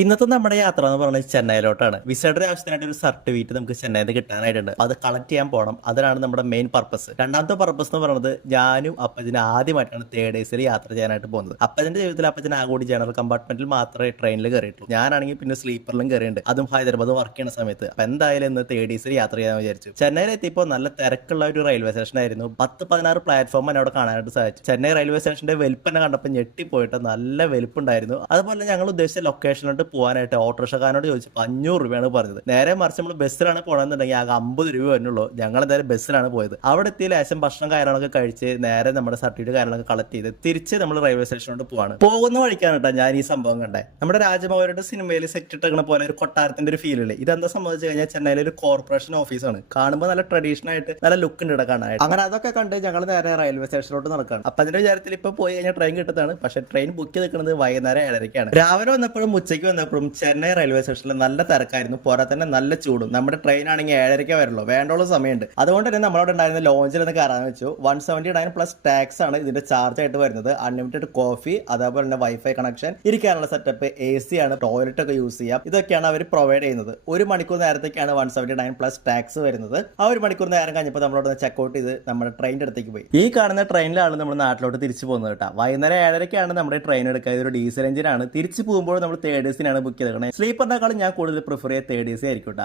ഇന്നത്തെ നമ്മുടെ യാത്ര എന്ന് പറയുന്നത് ചെന്നൈയിലോട്ടാണ്. വിസയുടെ ആവശ്യത്തിനായിട്ട് ഒരു സർട്ടിഫിക്കറ്റ് നമുക്ക് ചെന്നൈയിൽ നിന്ന് കിട്ടാനായിട്ടുണ്ട്. അത് കളക്ട് ചെയ്യാൻ പോകണം അതാണ് നമ്മുടെ മെയിൻ പർപ്പസ് രണ്ടാമത്തെ പർപ്പസ് എന്ന് പറയുന്നത് ഞാനും അപ്പച്ചന് ആദ്യമായിട്ടാണ് തേർഡ് ഡേയ്സിൽ യാത്ര ചെയ്യാനായിട്ട് പോകുന്നത്. അപ്പച്ചന്റെ ജീവിതത്തിൽ അപ്പച്ചൻ ആകോടി ജനറൽ കമ്പാർട്ട്മെന്റിൽ മാത്രമേ ട്രെയിനിൽ കയറിയിട്ടുള്ളൂ. ഞാനാണെങ്കിൽ പിന്നെ സ്ലീപ്പറിലും കയറിയിട്ടുണ്ട്. അതും ഹൈദരാബാദ് വർക്ക് ചെയ്യുന്ന സമയത്ത്. അപ്പൊ എന്തായാലും ഇന്ന് തേർഡ് ഡേയ്സിൽ യാത്ര ചെയ്യാൻ വിചാരിച്ചു. ചെന്നൈയിൽ എത്തിയപ്പോൾ നല്ല തിരക്കുള്ള ഒരു റെയിൽവേ സ്റ്റേഷൻ ആയിരുന്നു. പത്ത് പതിനാറ് പ്ലാറ്റ്ഫോം അവിടെ കാണാനായിട്ട് സാധിച്ചു ചെന്നൈ റെയിൽവേ സ്റ്റേഷന്റെ വലുപ്പം കണ്ടപ്പോൾ ഞെട്ടിപ്പോയിട്ട് നല്ല വെലുപ്പുണ്ടായിരുന്നു. അതുപോലെ ഞങ്ങൾ ഉദ്ദേശിച്ച ലൊക്കേഷനിലോട്ട് പോകാനായിട്ട് ഓട്ടോറിക്ഷക്കാരനോട് ചോദിച്ചപ്പോൾ അഞ്ഞൂറ് രൂപയാണ് പറഞ്ഞത്. നേരെ മറിച്ച് നമ്മൾ ബസ്സിലാണ് പോകണമെന്നുണ്ടെങ്കിൽ ആകെ അമ്പത് രൂപ വരുന്നുള്ളൂ ഞങ്ങൾ എന്തായാലും ബസ്സിലാണ് പോയത്. അവിടെ എത്തിയ ലേശം ഭക്ഷണം കാര്യങ്ങളൊക്കെ കഴിച്ച് നേരെ നമ്മുടെ സർട്ടിഫിക്കറ്റ് കാര്യങ്ങളൊക്കെ കളക്ട് ചെയ്ത് തിരിച്ച് നമ്മൾ റെയിൽവേ സ്റ്റേഷനോട് പോവാണ്. പോകുന്ന വഴിക്കാണ് കേട്ടോ ഞാൻ ഈ സംഭവം കണ്ടേ നമ്മുടെ രാജമൗലിയുടെ സിനിമയിൽ സെറ്റ് ഇട്ടേക്കണ പോലെ ഒരു കൊട്ടാരത്തിന്റെ ഒരു ഫീൽ ഫീലില്ലേ ഇതെന്താ സംബന്ധിച്ച് കഴിഞ്ഞാൽ ചെന്നൈയിലെ ഒരു കോർപ്പറേഷൻ ഓഫീസാണ് കാണുമ്പോൾ നല്ല ട്രഡീഷണൽ ആയിട്ട് നല്ല ലുക്ക് ഉണ്ട് കാണാനായിട്ട്. അങ്ങനെ അതൊക്കെ കണ്ട് ഞങ്ങൾ നേരെ റെയിൽവേ സ്റ്റേഷനിലോട്ട് നടക്കാണ്. അപ്പൊ അതിന്റെ വിചാരത്തിൽ ഇപ്പൊ പോയി കഴിഞ്ഞാൽ ട്രെയിൻ കിട്ടുന്നതാണ് പക്ഷെ ട്രെയിൻ ബുക്ക് ചെയ്ത് നിൽക്കുന്നത് വൈകുന്നേരം ഏഴരയ്ക്കാണ് രാവിലെ വന്നപ്പോഴും ഉച്ചയ്ക്ക് വന്നപ്പോഴും ചെന്നൈ റെയിൽവേ സ്റ്റേഷനിൽ നല്ല തിരക്കായിരുന്നു. പോരാ തന്നെ നല്ല ചൂടും. നമ്മുടെ ട്രെയിൻ ആണെങ്കിൽ ഏഴരയ്ക്ക് വരുള്ളൂ. വേണ്ടുള്ള സമയമുണ്ട്. അതുകൊണ്ട് തന്നെ നമ്മളവിടെ ഉണ്ടായിരുന്ന ലോഞ്ചിൽ ഒന്ന് കയറാൻ വെച്ചു. One seventy nine plus tax ആണ് ഇതിന്റെ ചാർജ് ആയിട്ട് വരുന്നത്. അൺലിമിറ്റഡ് കോഫി അതേപോലെ തന്നെ വൈഫൈ കണക്ഷൻ ഇരിക്കാനുള്ള സെറ്റപ്പ് എ സി ആണ് ടോയ്ലറ്റ് ഒക്കെ യൂസ് ചെയ്യാം. ഇതൊക്കെയാണ് അവർ പ്രൊവൈഡ് ചെയ്യുന്നത്. ഒരു മണിക്കൂർ നേരത്തേക്കാണ് one seventy nine plus tax വരുന്നത്. ആ ഒരു മണിക്കൂർ നേരം കഴിഞ്ഞപ്പോൾ നമ്മളോട് ചെക്കൗട്ട് ചെയ്ത് നമ്മുടെ ട്രെയിനിന്റെ അടുത്തേക്ക് പോയി. ഈ കാണുന്ന ട്രെയിനിലാണ് നമ്മൾ നാട്ടിലോട്ട് തിരിച്ചു പോകുന്നത് കേട്ടോ. വൈകുന്നേരം ഏഴരയ്ക്കാണ് നമ്മുടെ ട്രെയിൻ എടുക്കുക. ഇതൊരു ഡീസൽ എഞ്ചിനാണ് തിരിച്ചു പോകുമ്പോൾ നമ്മൾ തേർഡ് എസിനാണ് ബുക്ക് ചെയ്തേക്കണേ. സ്ലീപ്പറിനെക്കാളും ഞാൻ കൂടുതൽ പ്രിഫർ ചെയ്യുക തേർഡ് എസി ആയിരിക്കും കേട്ടോ